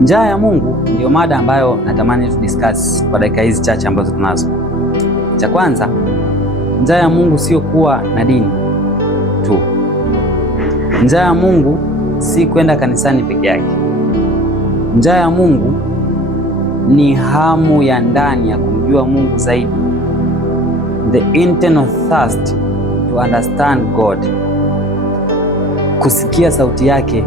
Njaa ya Mungu ndio mada ambayo natamani tudiscuss kwa dakika hizi chache ambazo tunazo. Cha kwanza, njaa ya Mungu sio kuwa na dini tu. Njaa ya Mungu si kwenda kanisani peke yake. Njaa ya Mungu ni hamu ya ndani ya kumjua Mungu zaidi. The internal thirst to understand God. Kusikia sauti yake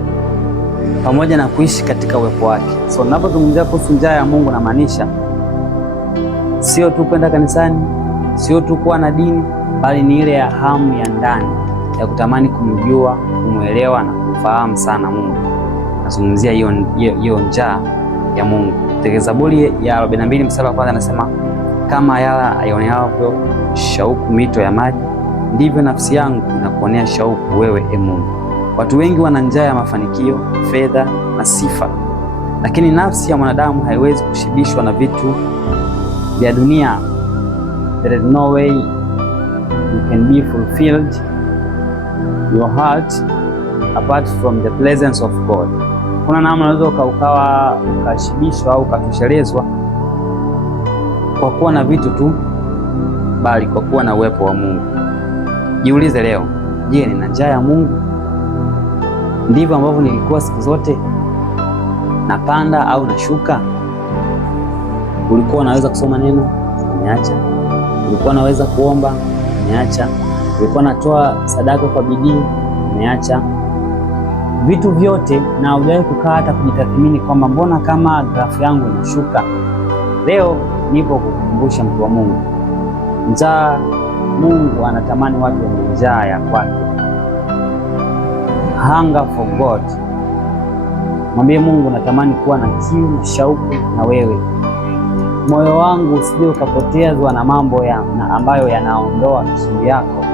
pamoja na kuishi katika uwepo wake. So ninapozungumzia kuhusu njaa ya Mungu namaanisha sio tu kwenda kanisani, sio tu kuwa na dini, bali ni ile ya hamu ya ndani ya kutamani kumjua, kumwelewa na kumfahamu sana Mungu. Nazungumzia hiyo njaa ya Mungu. Zaburi ya 42 mstari wa kwanza anasema, kama ayala aioneavyo shauku mito ya maji, ndivyo nafsi yangu inakuonea shauku wewe, e Mungu. Watu wengi wana njaa ya mafanikio, fedha na sifa, lakini nafsi ya mwanadamu haiwezi kushibishwa na vitu vya dunia. There is no way you can be fulfilled your heart apart from the presence of God. Kuna namna unaweza ukawa ukashibishwa au ukatoshelezwa kwa kuwa na vitu tu, bali kwa kuwa na uwepo wa Mungu. Jiulize leo, je, nina njaa ya Mungu? Ndivyo ambavyo nilikuwa siku zote? Napanda au nashuka? Ulikuwa unaweza kusoma neno? Umeacha. Ulikuwa unaweza kuomba? Umeacha. Ulikuwa unatoa sadaka kwa bidii? Umeacha. Vitu vyote, na hujawahi kukaa hata kujitathmini kwamba mbona kama grafu yangu inashuka? Leo nipo kukumbusha mtu wa Mungu, njaa Mungu anatamani watu wenye njaa ya kwake. Hunger for God. Mwambie Mungu, natamani kuwa na kiu na shauku na wewe. Moyo wangu usije ukapotezwa na mambo ambayo yanaondoa kiu yako.